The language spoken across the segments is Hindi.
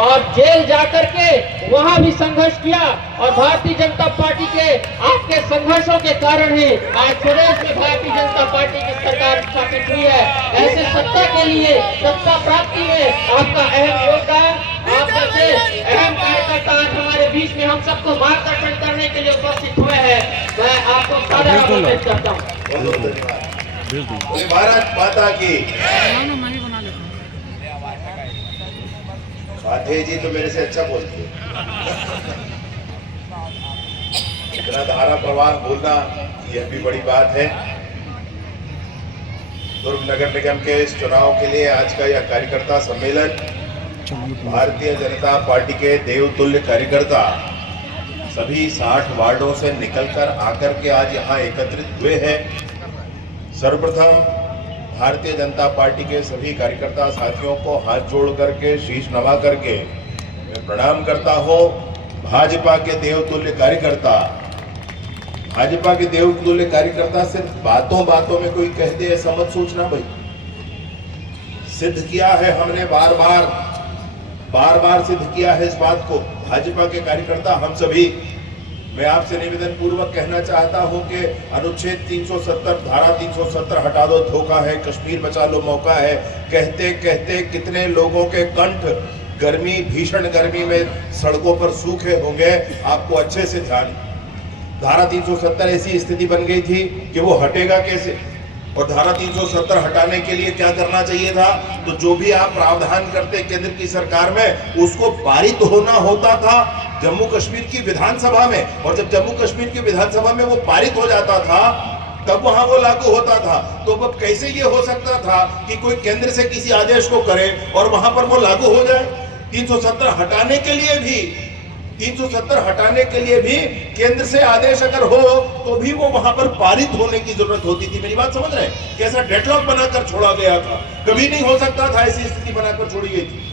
और जेल जाकर के वहां भी संघर्ष किया। और भारतीय जनता पार्टी के आपके संघर्षों के कारण ही आज प्रदेश में भारतीय जनता पार्टी की सरकार स्थापित हुई है। ऐसे सत्ता के लिए, सत्ता प्राप्ति में आपका अहम योगदान, आप जैसे अहम कार्यकर्ता आज हमारे बीच में हम सबको मार्गदर्शन करने के लिए उपस्थित हुए हैं। मैं आपको सादर आमंत्रित करता हूँ। भारत माता की। राधे जी तो मेरे से अच्छा बोलते हैं। इतना धारा प्रवाह बोलना यह भी बड़ी बात है। दुर्ग नगर निगम के इस चुनाव के लिए आज का यह कार्यकर्ता सम्मेलन भारतीय जनता पार्टी के देवतुल्य कार्यकर्ता सभी 60 वार्डों से निकलकर आकर के आज यहाँ एकत्रित हुए हैं। सर्वप्रथम भारतीय जनता पार्टी के सभी कार्यकर्ता साथियों को हाथ जोड़ करके, शीश नवा करके मैं प्रणाम करता हूँ। भाजपा के देवतुल्य कार्यकर्ता, भाजपा के देवतुल्य कार्यकर्ता सिर्फ बातों बातों में कोई कह दे ऐसा मत सोचना भाई। सिद्ध किया है हमने, बार बार सिद्ध किया है इस बात को। भाजपा के कार्यकर्ता हम सभी, मैं आपसे निवेदन पूर्वक कहना चाहता हूं कि अनुच्छेद 370, धारा 370 हटा दो, धोखा है, कश्मीर बचा लो, मौका है। कहते कहते कितने लोगों के कंठ गर्मी, भीषण गर्मी में सड़कों पर सूखे होंगे, आपको अच्छे से ध्यान। धारा 370 ऐसी स्थिति बन गई थी कि वो हटेगा कैसे, और धारा 370 हटाने के लिए क्या करना चाहिए था, तो जो भी आप प्रावधान करते केंद्र की सरकार में, उसको पारित होना होता था जम्मू कश्मीर की विधानसभा में। और जब जम्मू कश्मीर की विधानसभा में वो पारित हो जाता था तब वहां वो लागू होता था। तो अब कैसे ये हो सकता था कि कोई केंद्र से किसी आदेश को करे और वहां पर वो लागू हो जाए। 370 हटाने के लिए भी, 370 हटाने के लिए भी केंद्र से आदेश अगर हो तो भी वो वहां पर पारित होने की जरूरत होती थी। मेरी बात समझ रहे हैं? कैसा डेडलॉक बनाकर छोड़ा गया था, कभी नहीं हो सकता था, ऐसी स्थिति बनाकर छोड़ी गई थी।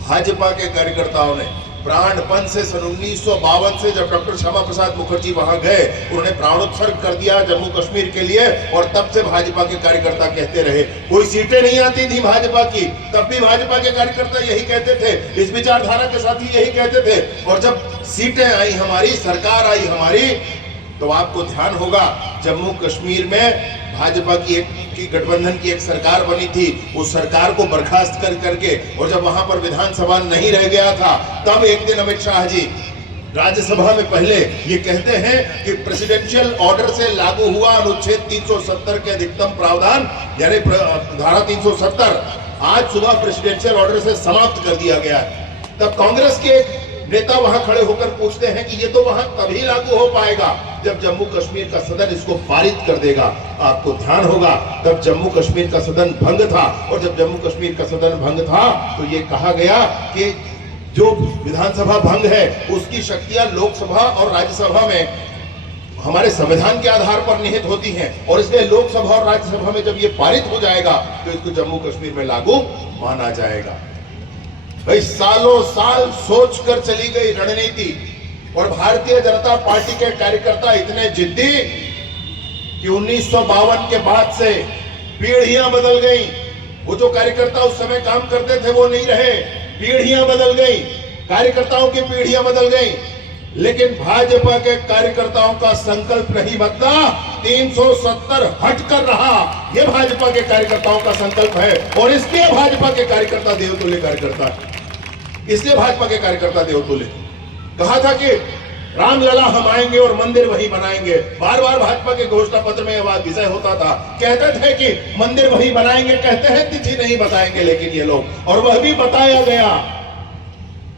भाजपा के कार्यकर्ताओं ने प्राणपण से सन 1952 से जब डॉक्टर श्यामा प्रसाद मुखर्जी वहां गए, उन्होंने प्राणोत्सर्ग कर दिया जम्मू कश्मीर के लिए। और तब से भाजपा के कार्यकर्ता कहते रहे, कोई सीटें नहीं आती थी भाजपा की, तब भी भाजपा के कार्यकर्ता यही कहते थे, इस विचारधारा के साथी यही कहते थे। और जब सीटें आई हमारी, सरकार आई हमारी, तो आपको ध्यान होगा जम्मू कश्मीर में भाजपा की गठबंधन की एक सरकार बनी थी, उस सरकार को बर्खास्त कर करके, और जब वहां पर विधानसभा नहीं रह गया था, तब एक दिन अमित शाह जी राज्यसभा में पहले ये कहते हैं कि प्रेसिडेंशियल ऑर्डर से लागू हुआ अनुच्छेद 370 के अधिकतम प्रावधान, यानी धारा 370 आज सुबह प्रेसिडेंशियल ऑर्डर से समाप्त कर दिया गया है। तब कांग्रेस के नेता वहां खड़े होकर पूछते हैं कि ये तो वहां तभी लागू हो पाएगा जब जम्मू कश्मीर का सदन इसको पारित कर देगा। आपको ध्यान होगा तब जम्मू कश्मीर का सदन भंग था, और जब जम्मू कश्मीर का सदन भंग था तो ये कहा गया कि जो विधानसभा भंग है उसकी शक्तियां लोकसभा और राज्यसभा में हमारे संविधान के आधार पर निहित होती हैं, और इसलिए लोकसभा और राज्यसभा में जब ये पारित हो जाएगा तो इसको जम्मू कश्मीर में लागू माना जाएगा। भाई सालों साल सोच कर चली गई रणनीति, और भारतीय जनता पार्टी के कार्यकर्ता इतने जिद्दी कि 1952 के बाद से पीढ़ियां बदल गई। वो जो कार्यकर्ता उस समय काम करते थे वो नहीं रहे, पीढ़ियां बदल गई, कार्यकर्ताओं की पीढ़ियां बदल गई, लेकिन भाजपा के कार्यकर्ताओं का संकल्प नहीं बदला। 370 हट कर रहा, ये भाजपा के कार्यकर्ताओं का संकल्प है, और इसलिए भाजपा के कार्यकर्ता देवतुल्य कार्यकर्ता है। इसलिए भाजपा के कार्यकर्ता देवतुल्य कहा था कि रामलला हम आएंगे और मंदिर वही बनाएंगे। बार बार भाजपा के घोषणा पत्र में यह विषय होता था, कहते थे कि मंदिर वही बनाएंगे, कहते हैं तिथि नहीं बताएंगे लेकिन ये लोग, और वह भी बताया गया।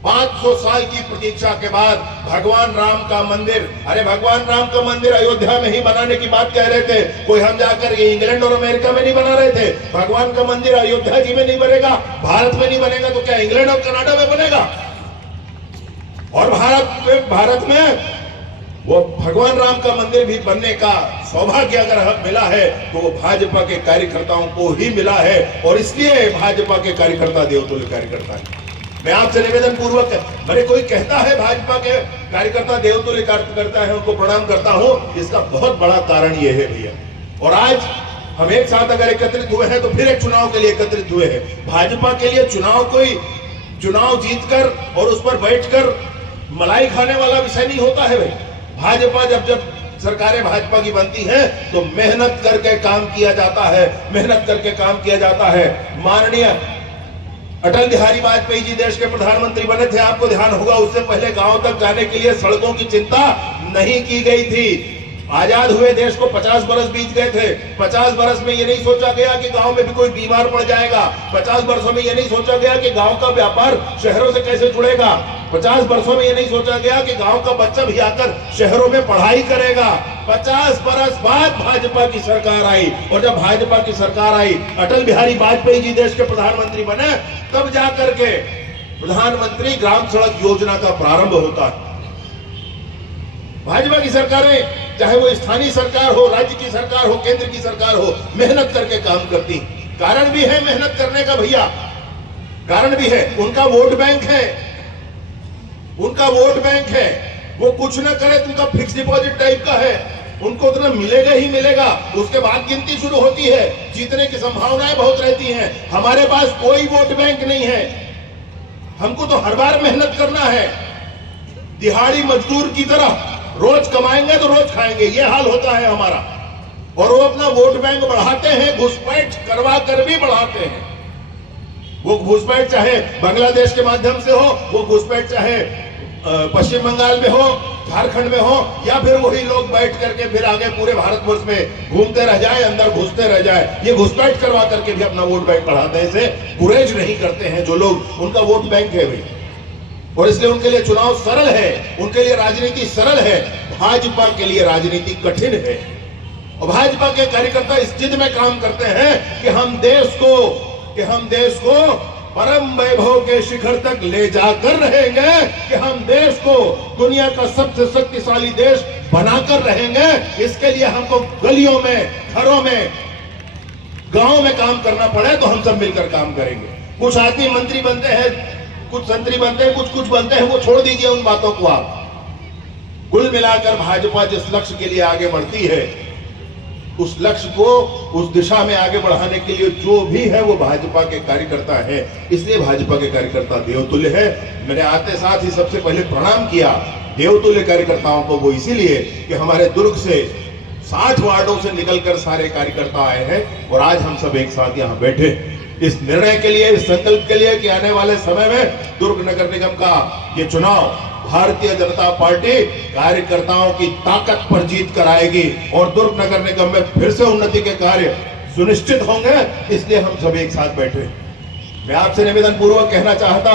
500 साल की प्रतीक्षा के बाद भगवान राम का मंदिर, अरे भगवान राम का मंदिर अयोध्या में ही बनाने की बात कह रहे थे, कोई हम जाकर ये इंग्लैंड और अमेरिका में नहीं बना रहे थे। भगवान का मंदिर अयोध्या जी में नहीं बनेगा, भारत में नहीं बनेगा तो क्या इंग्लैंड और कनाडा में बनेगा? और भारत में वो भगवान राम का मंदिर भी बनने का सौभाग्य अगर मिला है तो वो भाजपा के कार्यकर्ताओं को ही मिला है, और इसलिए भाजपा के कार्यकर्ता देवतुल्य कार्यकर्ता है। मैं आपसे निवेदन पूर्वक, मैंने कोई कहता है भाजपा के कार्यकर्ता देवतुल्य कार्यकर्ता है, उनको प्रणाम करता हूं, इसका बहुत बड़ा कारण यह है भैया। और आज हम एक साथ अगर एकत्रित हुए हैं तो फिर एक चुनाव के लिए एकत्रित हुए हैं। भाजपा के लिए चुनाव कोई चुनाव जीतकर और उस पर बैठकर मलाई खाने वाला विषय नहीं होता है भाई। भाजपा जब सरकारें भाजपा की बनती हैं तो मेहनत करके काम किया जाता है, मेहनत करके काम किया जाता है। माननीय अटल बिहारी वाजपेयी जी देश के प्रधानमंत्री बने थे, आपको ध्यान होगा, उससे पहले गांव तक जाने के लिए सड़कों की चिंता नहीं की गई थी। आजाद हुए देश को 50 बरस बीत गए थे। 50 बरस में ये नहीं सोचा गया कि गांव में भी कोई बीमार पड़ जाएगा। 50 वर्षों में ये नहीं सोचा गया कि गांव का व्यापार शहरों से कैसे जुड़ेगा। 50 वर्षों में ये नहीं सोचा गया कि गांव का बच्चा भी आकर शहरों में पढ़ाई करेगा। 50 बरस बाद भाजपा की सरकार आई, और जब भाजपा की सरकार आई, अटल बिहारी वाजपेयी जी देश के प्रधानमंत्री बने, तब जाकर के प्रधानमंत्री ग्राम सड़क योजना का प्रारंभ होता है। भाजपा की सरकारें, चाहे वो स्थानीय सरकार हो, राज्य की सरकार हो, केंद्र की सरकार हो, मेहनत करके काम करती। कारण भी है मेहनत करने का भैया, कारण भी है, उनका वोट बैंक है, उनका वोट बैंक है। वो कुछ ना करे तो उनका फिक्स डिपॉजिट टाइप का है, उनको उतना मिलेगा ही मिलेगा। उसके बाद गिनती शुरू होती है, जीतने की संभावनाएं बहुत रहती हैं। हमारे पास कोई वोट बैंक नहीं है, हमको तो हर बार मेहनत करना है, दिहाड़ी मजदूर की तरह। रोज कमाएंगे तो रोज खाएंगे, ये हाल होता है हमारा। और वो अपना वोट बैंक बढ़ाते हैं, घुसपैठ करवा कर भी बढ़ाते हैं। वो घुसपैठ चाहे बांग्लादेश के माध्यम से हो, वो घुसपैठ चाहे पश्चिम बंगाल में हो, झारखंड में हो, या फिर वही लोग बैठ करके फिर आगे पूरे भारतवर्ष में घूमते रह जाए, अंदर घुसते रह जाए। ये घुसपैठ करवा करके भी अपना वोट बैंक बढ़ाते हैं। इसे गुरेज नहीं करते हैं जो लोग, उनका वोट बैंक है भाई, और इसलिए उनके लिए चुनाव सरल है, उनके लिए राजनीति सरल है। भाजपा के लिए राजनीति कठिन है, और भाजपा के कार्यकर्ता इस जिद में काम करते हैं कि हम देश को परम वैभव के शिखर तक ले जाकर रहेंगे, कि हम देश को दुनिया का सबसे शक्तिशाली देश बनाकर रहेंगे। इसके लिए हमको गलियों में, घरों में, गांव में काम करना पड़े तो हम सब मिलकर काम करेंगे। कुछ आदमी मंत्री बनते हैं, कुछ संतरी बनते हैं, कुछ बनते हैं, वो छोड़ दीजिए उन बातों को आप। कुल मिलाकर भाजपा जिस लक्ष्य के लिए आगे बढ़ती है, उस लक्ष्य को उस दिशा में आगे बढ़ाने के लिए जो भी है वो भाजपा के कार्यकर्ता है। इसलिए भाजपा के कार्यकर्ता देवतुल्य है। मैंने आते साथ ही सबसे पहले प्रणाम किया देवतुल्य कार्यकर्ताओं को, वो इसीलिए कि हमारे दुर्ग से 60 वार्डों से निकलकर सारे कार्यकर्ता आए हैं, और आज हम सब एक साथ यहाँ बैठे इस निर्णय के लिए, इस संकल्प के लिए कि आने वाले समय में दुर्ग नगर निगम का ये चुनाव भारतीय जनता पार्टी कार्यकर्ताओं की ताकत पर जीत कर आएगी, और दुर्ग नगर निगम में फिर से उन्नति के कार्य सुनिश्चित होंगे। इसलिए हम सब एक साथ बैठे। मैं आपसे निवेदन पूर्वक कहना चाहता